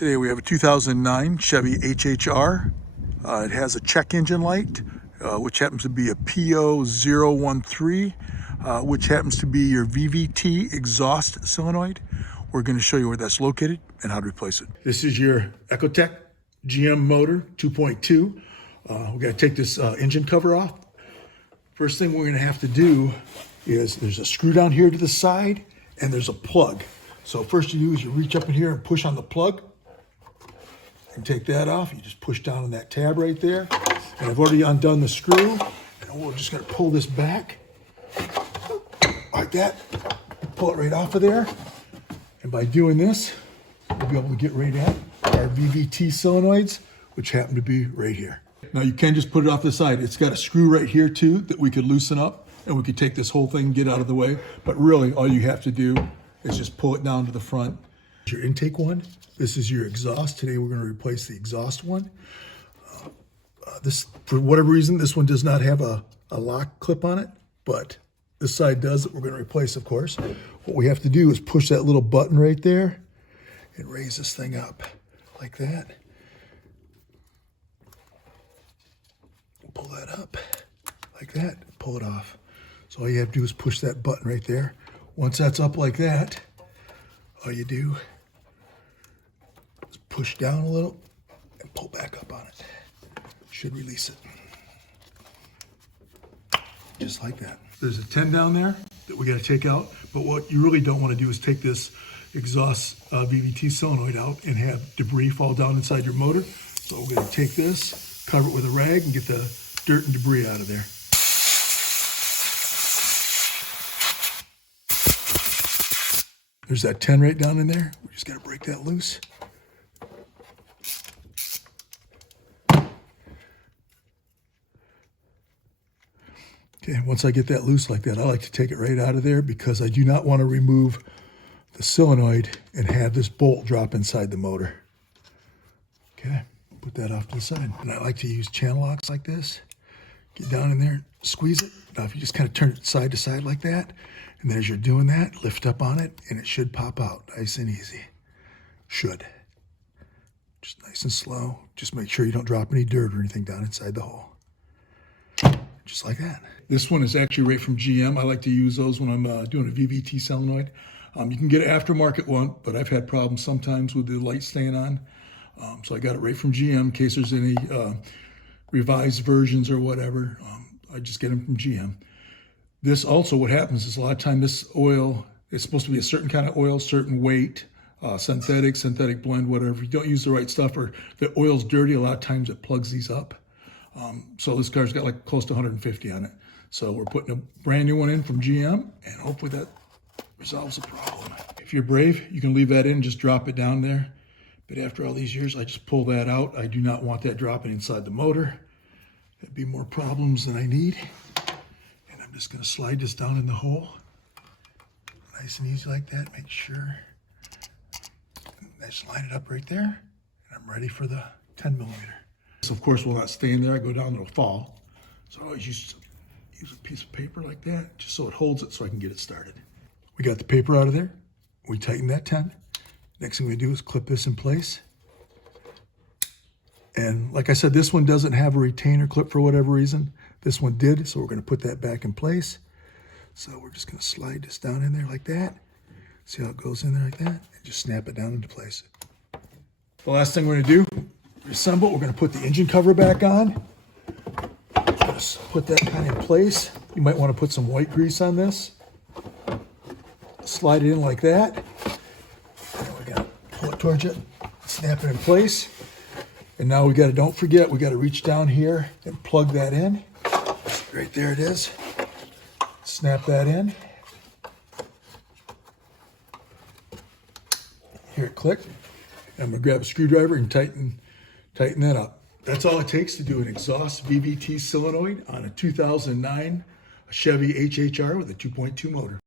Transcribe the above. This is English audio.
Today we have a 2009 Chevy HHR. It has a check engine light, which happens to be a P0013, which happens to be your VVT exhaust solenoid. We're going to show you where that's located and how to replace it. This is your Ecotech GM motor 2.2. We're going to take this engine cover off. First thing we're going to have to do is there's a screw down here to the side and there's a plug. So first you do is you reach up in here and push on the plug and take that off. You just push down on that tab right there. And I've already undone the screw. And we're just going to pull this back like that. Pull it right off of there. And by doing this, we'll be able to get right at our VVT solenoids, which happen to be right here. Now you can just put it off the side. It's got a screw right here too that we could loosen up and we could take this whole thing and get out of the way. But really all you have to do is just pull it down to the front. Your intake one. This is your exhaust. Today we're going to replace the exhaust one. This, for whatever reason, this one does not have a lock clip on it, but this side does that we're going to replace, of course. What we have to do is push that little button right there and raise this thing up like that. Pull that up like that, pull it off. So all you have to do is push that button right there. Once that's up like that, all you do is push down a little and pull back up on it. Should release it. Just like that. There's a 10 down there that we got to take out, but what you really don't want to do is take this exhaust VVT solenoid out and have debris fall down inside your motor. So we're going to take this, cover it with a rag, and get the dirt and debris out of there. There's that 10 right down in there. We just got to break that loose. Okay, once I get that loose like that, I like to take it right out of there because I do not want to remove the solenoid and have this bolt drop inside the motor. Okay, put that off to the side. And I like to use channel locks like this. Get down in there, squeeze it. Now if you just kind of turn it side to side like that, and then as you're doing that, lift up on it, and it should pop out nice and easy. Should. Just nice and slow. Just make sure you don't drop any dirt or anything down inside the hole. Just like that. This one is actually right from GM. I like to use those when I'm doing a VVT solenoid. You can get an aftermarket one, but I've had problems sometimes with the light staying on. So I got it right from GM in case there's any revised versions or whatever. I just get them from GM. This also, what happens is a lot of time this oil is supposed to be a certain kind of oil, certain weight, synthetic blend, whatever. If you don't use the right stuff or the oil's dirty, a lot of times it plugs these up. So this car's got like close to 150 on it. So we're putting a brand new one in from GM and hopefully that resolves the problem. If you're brave, you can leave that in and just drop it down there. But after all these years, I just pull that out. I do not want that dropping inside the motor. That'd be more problems than I need. And I'm just gonna slide this down in the hole. Nice and easy like that, make sure. I just line it up right there. And I'm ready for the 10 millimeter. This, of course, will not stay in there. I go down, it'll fall. So I always use a piece of paper like that, just so it holds it so I can get it started. We got the paper out of there. We tighten that 10. Next thing we do is clip this in place. And like I said, this one doesn't have a retainer clip for whatever reason. This one did, so we're going to put that back in place. So we're just going to slide this down in there like that. See how it goes in there like that? And just snap it down into place. The last thing we're going to do, reassemble. We're going to put the engine cover back on. Just put that kind of in place. You might want to put some white grease on this. Slide it in like that. And we're going to pull it towards you, snap it in place. And now we got to, don't forget, we got to reach down here and plug that in. Right there it is. Snap that in. Hear it click. And I'm going to grab a screwdriver and tighten that up. That's all it takes to do an exhaust VVT solenoid on a 2009 Chevy HHR with a 2.2 motor.